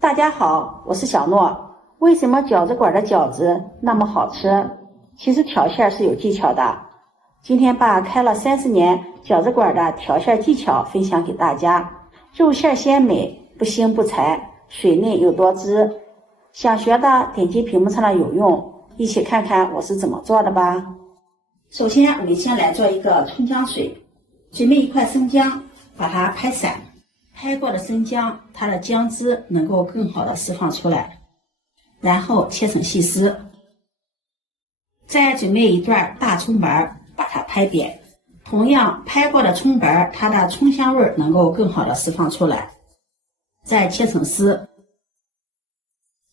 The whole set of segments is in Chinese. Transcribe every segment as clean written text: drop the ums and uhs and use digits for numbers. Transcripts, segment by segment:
大家好，我是小諾。為什麼餃子館的餃子那麼好吃？其實調餡是有技巧的。今天把開了30年餃子館的調餡技巧分享給大家。肉餡鮮美，不腥不柴，水嫩又多汁。想學的點擊屏幕上的有用，一起看看我是怎麼做的吧。首先我們先來做一個蔥薑水，準備一塊生薑，把它拍散。拍過的生薑，它的薑汁能夠更好的釋放出來，然後切成細絲。再準備一段大蔥瓣，把它拍扁。同樣，拍過的蔥瓣，它的蔥香味能夠更好的釋放出来。再切成絲。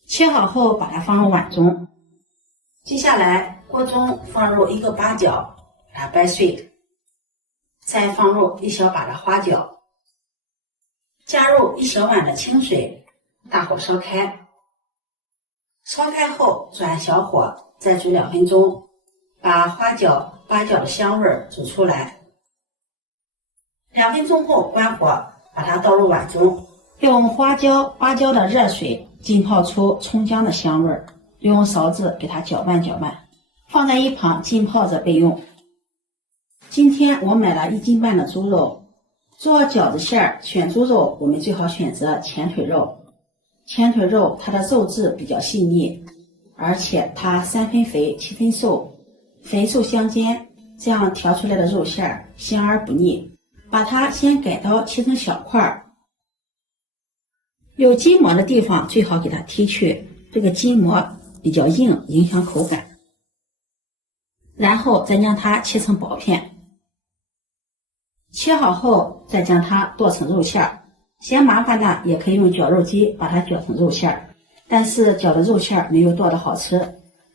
切好後，把它放入碗中。接下來，鍋中放入一個八角，把它掰碎。再放入一小把的花椒。加入1小碗的清水，大火燒開。燒開後轉小火，再煮2分鐘，把花椒、八角的香味煮出來。2分鐘後關火，把它倒入碗中，用花椒、八角的熱水浸泡出蔥薑的香味，用勺子給它攪拌攪拌，放在一旁浸泡着備用。今天我買了1斤半的豬肉。做餃子餡選豬肉，我們最好選擇前腿肉。前腿肉它的肉質比較細膩，而且它3分肥7分瘦，肥瘦相間，這樣調出來的肉餡香而不膩。把它先改刀切成小塊，有筋膜的地方最好給它剔去，這個筋膜比較硬，影響口感。然後再將它切成薄片。切好後，再将它剁成肉餡。嫌麻煩的也可以用绞肉機把它绞成肉餡，但是绞的肉餡沒有剁的好吃。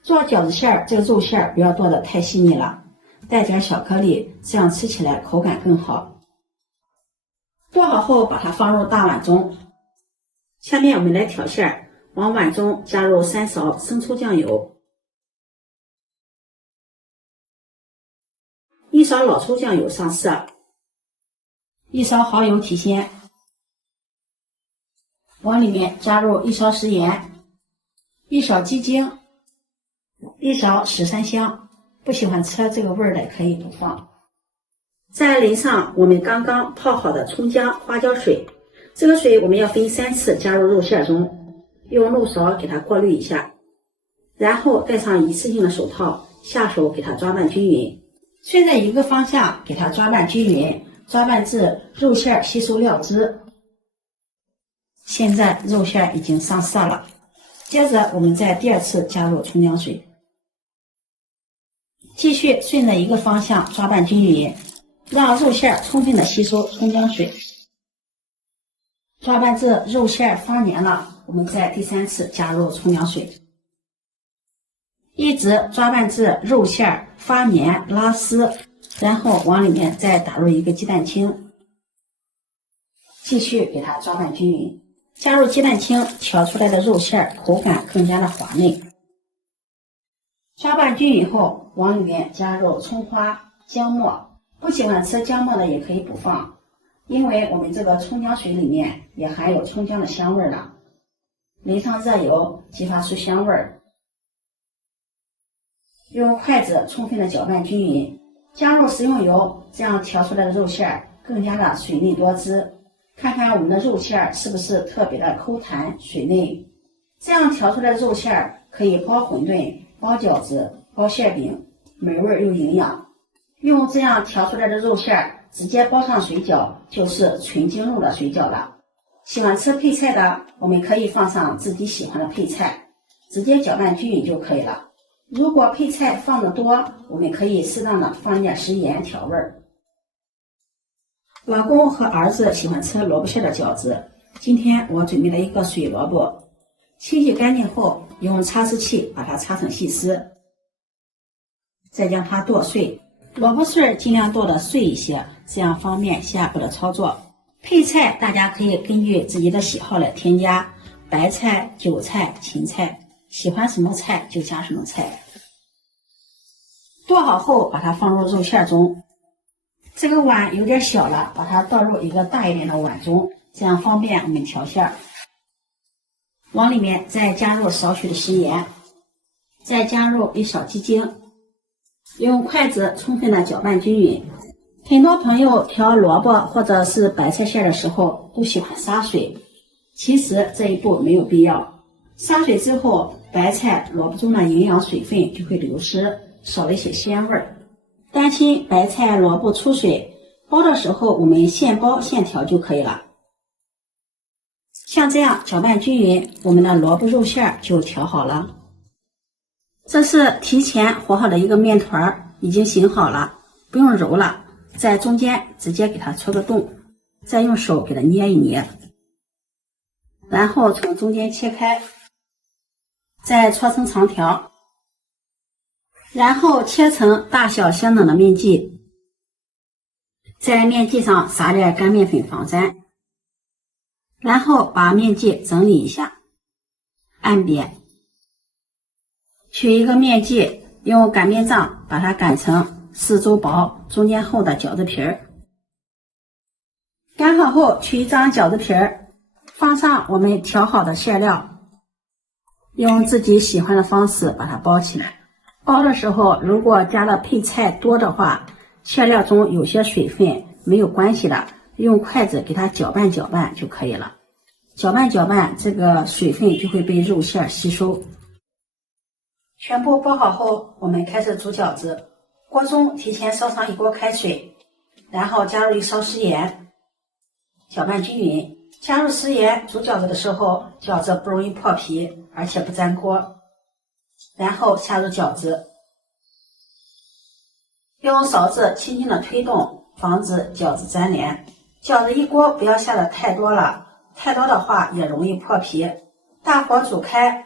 做餃子餡，這個肉餡不要剁得太細膩了，帶點小顆粒，這樣吃起來口感更好。剁好後，把它放入大碗中。下面我們來調餡，往碗中加入3勺生抽醬油，1勺老抽醬油上色。1勺蚝油提鮮，往裡面加入1勺食鹽，1勺雞精，1勺十三香，不喜歡吃這個味兒的可以不放。再淋上我們剛剛泡好的蔥薑花椒水，這個水我們要分3次加入肉餡中，用漏勺給它過濾一下，然後戴上一次性的手套，下手給它抓拌均勻，順着一個方向給它抓拌均勻。抓拌至肉餡吸收料汁。現在肉餡已經上色了，接着我們再第2次加入蔥薑水，繼續順着一個方向抓拌均勻，讓肉餡充分的吸收蔥薑水。抓拌至肉餡發黏了，我們再第3次加入蔥薑水，一直抓拌至肉餡發黏拉絲。然後往裡面再打入一個雞蛋清，繼續給它抓拌均勻。加入雞蛋清，調出來的肉餡口感更加的滑嫩。抓拌均勻後，往裡面加入蔥花、薑末。不喜歡吃薑末的也可以不放，因為我們這個蔥薑水裡面也含有蔥薑的香味了。淋上熱油，激發出香味。用筷子充分的攪拌均勻。加入食用油，这樣調出來的肉餡更加的水嫩多汁。看看我們的肉餡是不是特別的摳彈水嫩？這樣調出來的肉餡可以包餛飩、包餃子、包餡餅，美味又營養。用這樣調出來的肉餡直接包上水餃，就是純精肉的水餃了。喜歡吃配菜的，我們可以放上自己喜歡的配菜，直接攪拌均勻就可以了。如果配菜放得多，我們可以適当的放一點食鹽調味兒。老公和兒子喜歡吃蘿蔔餡的餃子，今天我準備了一個水蘿蔔，清洗乾淨後，用擦絲器把它擦成細絲，再將它剁碎。蘿蔔碎盡量剁得碎一些，這樣方便下一步的操作。配菜大家可以根據自己的喜好來添加，白菜、韭菜、芹菜。喜歡什麼菜就加什麼菜。剁好後，把它放入肉餡中。這個碗有點小了，把它倒入一個大一點的碗中，這樣方便我們調餡。往裡面再加入少許的食鹽，再加入一小鸡精，用筷子充分的攪拌均匀。很多朋友調蘿蔔或者是白菜馅的时候都喜歡殺水，其實這一步沒有必要。殺水之後，白菜、蘿蔔中的營養水分就會流失，少了一些鮮味兒。擔心白菜、蘿蔔出水，包的時候我們現包現調就可以了。像這樣攪拌均勻，我們的蘿蔔肉馅就調好了。這是提前和好的一個面團，已經醒好了，不用揉了，在中間直接給它戳個洞，再用手給它捏一捏，然後從中間切開，再搓成長條，然後切成大小相等的面劑，在面劑上撒點乾面粉防粘，然後把面劑整理一下，按扁，取一個面劑，用擀面杖把它擀成四周薄、中间厚的饺子皮兒。擀好後，取一張饺子皮兒，放上我們調好的馅料，用自己喜歡的方式把它包起來。包的時候，如果加的配菜多的話，馅料中有些水分沒有關係的，用筷子給它攪拌攪拌就可以了。攪拌攪拌，這個水分就會被肉餡吸收。全部包好後，我們開始煮餃子。鍋中提前燒上一鍋開水，然後加入一勺食鹽，攪拌均勻。加入食鹽煮餃子的時候，餃子不容易破皮，而且不粘鍋。然後下入餃子，用勺子輕輕的推動，防止餃子粘連。餃子一鍋不要下的太多了，太多的話也容易破皮。大火煮開，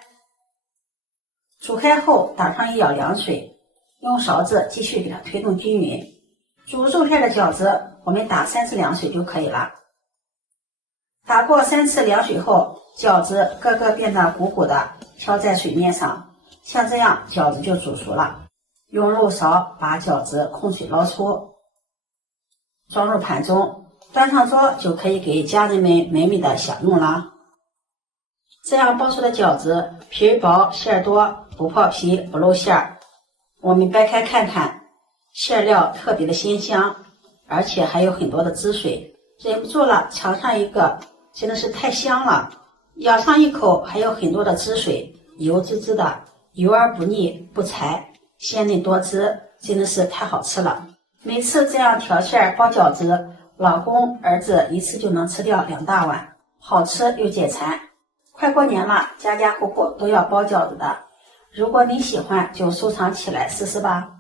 煮開後打上一舀涼水，用勺子繼續給它推動均勻。煮肉馅的餃子，我們打3次涼水就可以了。打過3次涼水後，餃子個個變得鼓鼓的，飄在水面上，像這樣餃子就煮熟了。用肉勺把餃子控水撈出，裝入盤中，端上桌就可以給家人們美美的享用了。這樣包出的餃子皮兒薄餡多，不破皮不露餡。我們掰開看看，餡料特別的鮮香，而且還有很多的汁水，忍不住了嘗上一個，真的是太香了。咬上一口還有很多的汁水，油滋滋的，油而不膩不柴，鮮嫩多汁，真的是太好吃了。每次這樣調餡包餃子，老公兒子一次就能吃掉2大碗，好吃又解饞。快過年了，家家戶戶都要包餃子的。如果你喜歡，就收藏起來試試吧。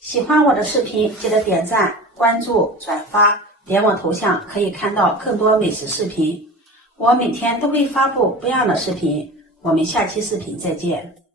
喜歡我的視頻，記得點讚、關注、轉發，點我頭像可以看到更多美食視頻。我每天都會發布不一樣的視頻，我們下期視頻再見。